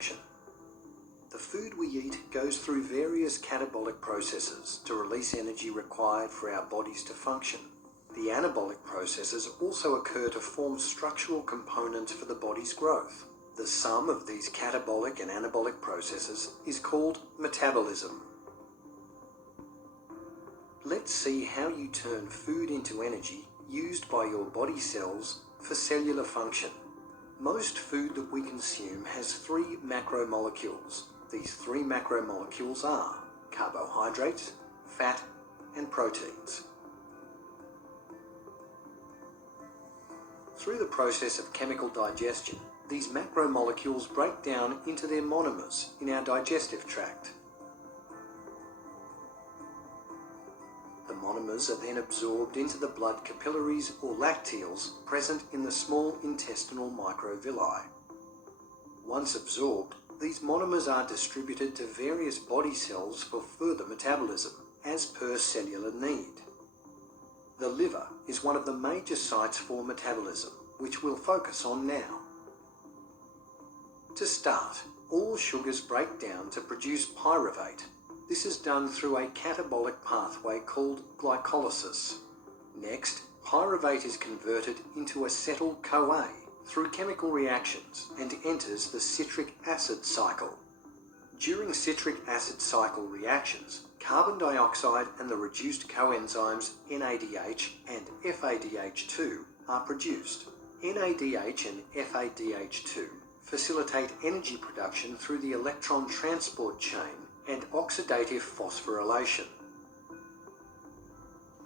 The food we eat goes through various catabolic processes to release energy required for our bodies to function. The anabolic processes also occur to form structural components for the body's growth. The sum of these catabolic and anabolic processes is called metabolism. Let's see how you turn food into energy used by your body cells for cellular function. Most food that we consume has 3 macromolecules. These 3 macromolecules are carbohydrates, fat, and proteins. Through the process of chemical digestion, these macromolecules break down into their monomers in our digestive tract. The monomers are then absorbed into the blood capillaries or lacteals present in the small intestinal microvilli. Once absorbed, these monomers are distributed to various body cells for further metabolism, as per cellular need. The liver is one of the major sites for metabolism, which we'll focus on now. To start, all sugars break down to produce pyruvate. This is done through a catabolic pathway called glycolysis. Next, pyruvate is converted into acetyl-CoA through chemical reactions and enters the citric acid cycle. During citric acid cycle reactions, carbon dioxide and the reduced coenzymes NADH and FADH2 are produced. NADH and FADH2 facilitate energy production through the electron transport chain and oxidative phosphorylation.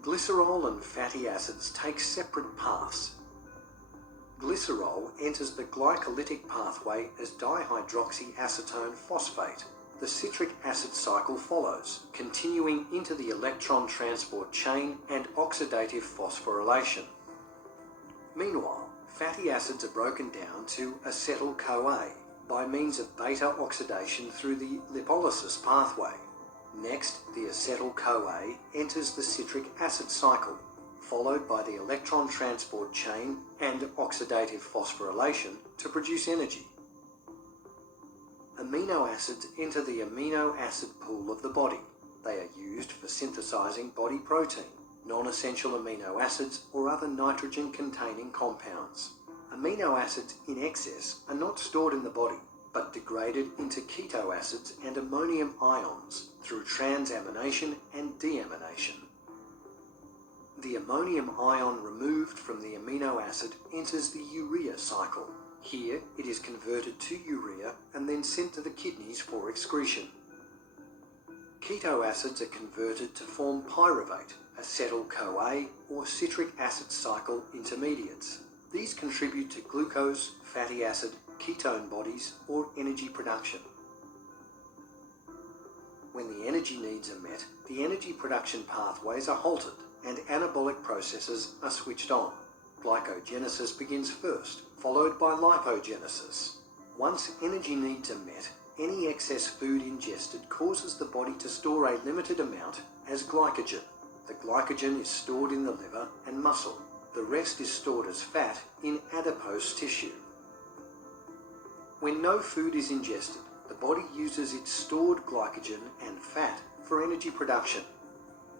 Glycerol and fatty acids take separate paths. Glycerol enters the glycolytic pathway as dihydroxyacetone phosphate. The citric acid cycle follows, continuing into the electron transport chain and oxidative phosphorylation. Meanwhile, fatty acids are broken down to acetyl-CoA by means of beta oxidation through the lipolysis pathway. Next, the acetyl-CoA enters the citric acid cycle, followed by the electron transport chain and oxidative phosphorylation to produce energy. Amino acids enter the amino acid pool of the body. They are used for synthesizing body protein, non-essential amino acids, or other nitrogen-containing compounds. Amino acids in excess are not stored in the body, but degraded into keto acids and ammonium ions through transamination and deamination. The ammonium ion removed from the amino acid enters the urea cycle. Here, it is converted to urea and then sent to the kidneys for excretion. Keto acids are converted to form pyruvate, acetyl-CoA, or citric acid cycle intermediates. These contribute to glucose, fatty acid, ketone bodies, or energy production. When the energy needs are met, the energy production pathways are halted and anabolic processes are switched on. Glycogenesis begins first, followed by lipogenesis. Once energy needs are met, any excess food ingested causes the body to store a limited amount as glycogen. The glycogen is stored in the liver and muscle. The rest is stored as fat in adipose tissue. When no food is ingested, the body uses its stored glycogen and fat for energy production.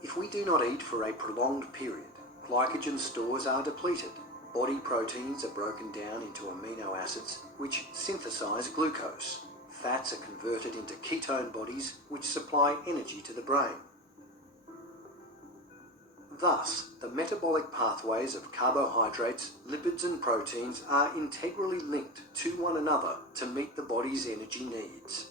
If we do not eat for a prolonged period, glycogen stores are depleted. Body proteins are broken down into amino acids, which synthesize glucose. Fats are converted into ketone bodies, which supply energy to the brain. Thus, the metabolic pathways of carbohydrates, lipids and proteins are integrally linked to one another to meet the body's energy needs.